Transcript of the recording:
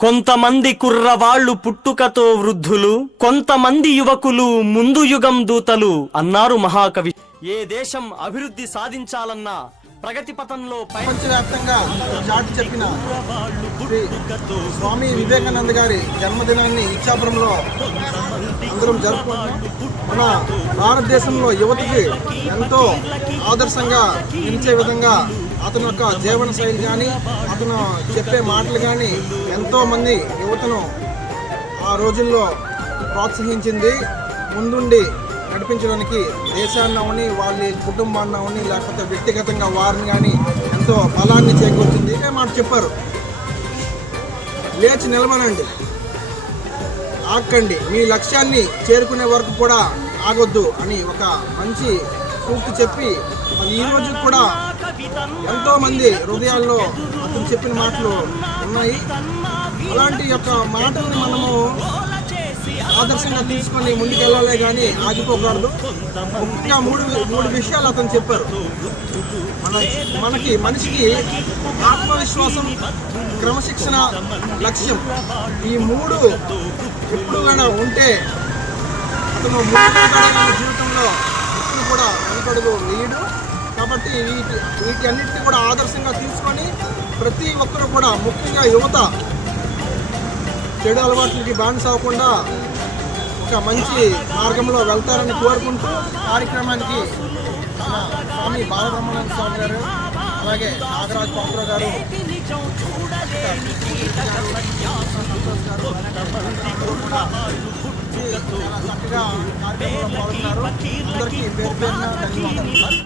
కొంతమంది కుర్రవాళ్ళు పుట్టుకతో వృద్ధులు కొంతమంది యువకులు ముందు యుగం దూతలు అన్నారు మహాకవి. ఏ దేశం అభివృద్ధి సాధించాలన్నా ప్రగతి పథంలో ప్రపంచవ్యాప్తంగా చాటి చెప్పిన స్వామి వివేకానంద గారి జన్మదినాన్ని ఇచ్చాపురంలో అందరం జరుపుకుంటున్నాం. మన భారతదేశంలో యువతకి ఎంతో ఆదర్శంగా నిలిచే విధంగా అతని యొక్క జీవన శైలి కానీ అతను చెప్పే మాటలు కానీ ఎంతోమంది యువతను ఆ రోజుల్లో ప్రోత్సహించింది. ముందుండి నడిపించడానికి దేశాన్ని అవని వాళ్ళ కుటుంబాన్ని అవని లేకపోతే వ్యక్తిగతంగా వారిని కానీ ఎంతో బలాన్ని చేకూర్చింది. ఇదే మాట చెప్పారు. లేచి నిలబడండి. ఆక్కండి మీ లక్ష్యాన్ని చేరుకునే వరకు కూడా ఆగొద్దు అని ఒక మంచి సూక్తి చెప్పి అది ఈ రోజు కూడా ఎంతో మంది హృదయాల్లో అతను చెప్పిన మాటలు ఉన్నాయి. అలాంటి యొక్క మాటల్ని మనము ఆదర్శంగా తీసుకొని ముందుకెళ్ళాలే కానీ ఆగిపోకూడదు. ముఖ్యంగా మూడు మూడు విషయాలు అతను చెప్పారు. మన మనకి మనిషికి ఆత్మవిశ్వాసం క్రమశిక్షణ లక్ష్యం. ఈ మూడు ఎప్పుడు కూడా ఉంటే అతను జీవితంలో ఎప్పుడు కూడా వెనుకడుగు వేయడు కాబట్టి వీటి వీటి అన్నింటినీ కూడా ఆదర్శంగా తీసుకొని ప్రతి ఒక్కరు కూడా ముఖ్యంగా యువత చెడు అలవాట్లకి బాన్స్ అవ్వకుండా ఒక మంచి మార్గంలో వెళ్తారని కోరుకుంటూ కార్యక్రమానికి స్వామి బాలబ్రహ్మణ్య స్వామి గారు అలాగే నాగరాజ్ పాత్ర గారు చక్కగా కార్యక్రమంలో పాల్గొన్నారు. అందరికీ పేరు పేరున ధన్యవాదాలు.